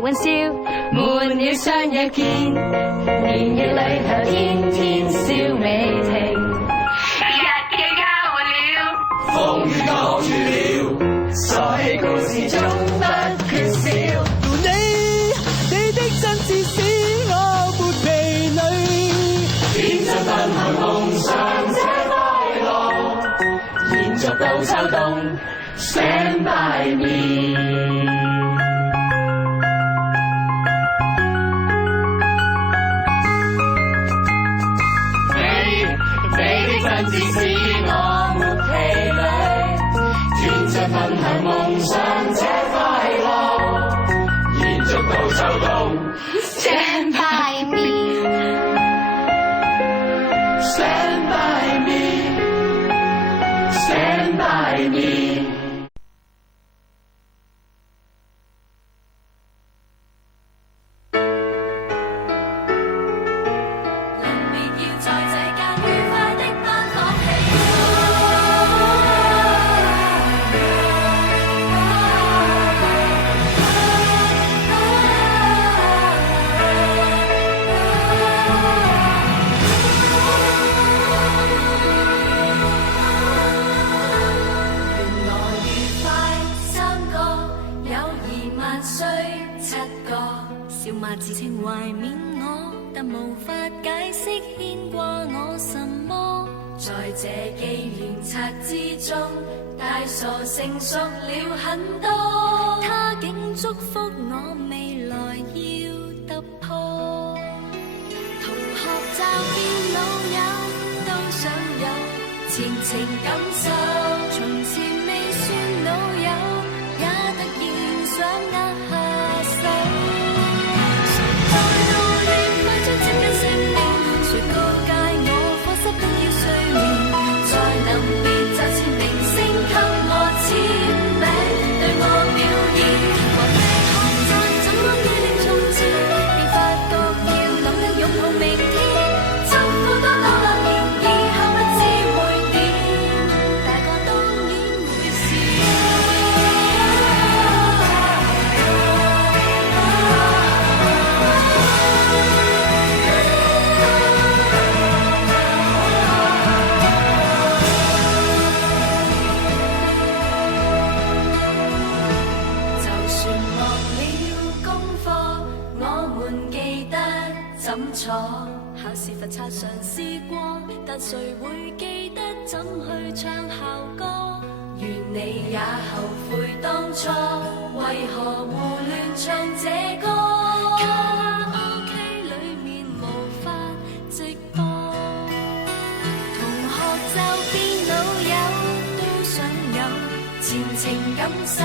玩笑，悶了相約見，年月裏頭天天笑未停，日記交換了，風雨擋住了，所喜故事中不缺少。你的真摯使我沒疲累，天真分享夢想這快樂，延續到秋冬 Stand by me。你的真摯使我沒疲累，天真分享夢想這快樂，延續到秋冬 Stand by me。 Stand by me。 Stand by me。 自稱懷緬我，但無法解釋牽掛我什麼。在這紀念冊之中，大傻成熟了很多。他竟祝福我未來要突破。同學就變老友，都想有前情感受。從前未算老友，也突然想握下手。誰告誡我課室都要睡眠，在臨別就似明星給我簽名，對我表演，還未學習怎麼紀念從前，便發覺要懂得擁抱明天，辛苦多多年，以後不知會點，大個當然會笑。考試罰擦嘗試過，但誰會記得怎去唱校歌？願你也後悔當初，為何胡亂唱這歌？卡拉 OK 裏面無法直播，同學就變老友，都想有前情感受。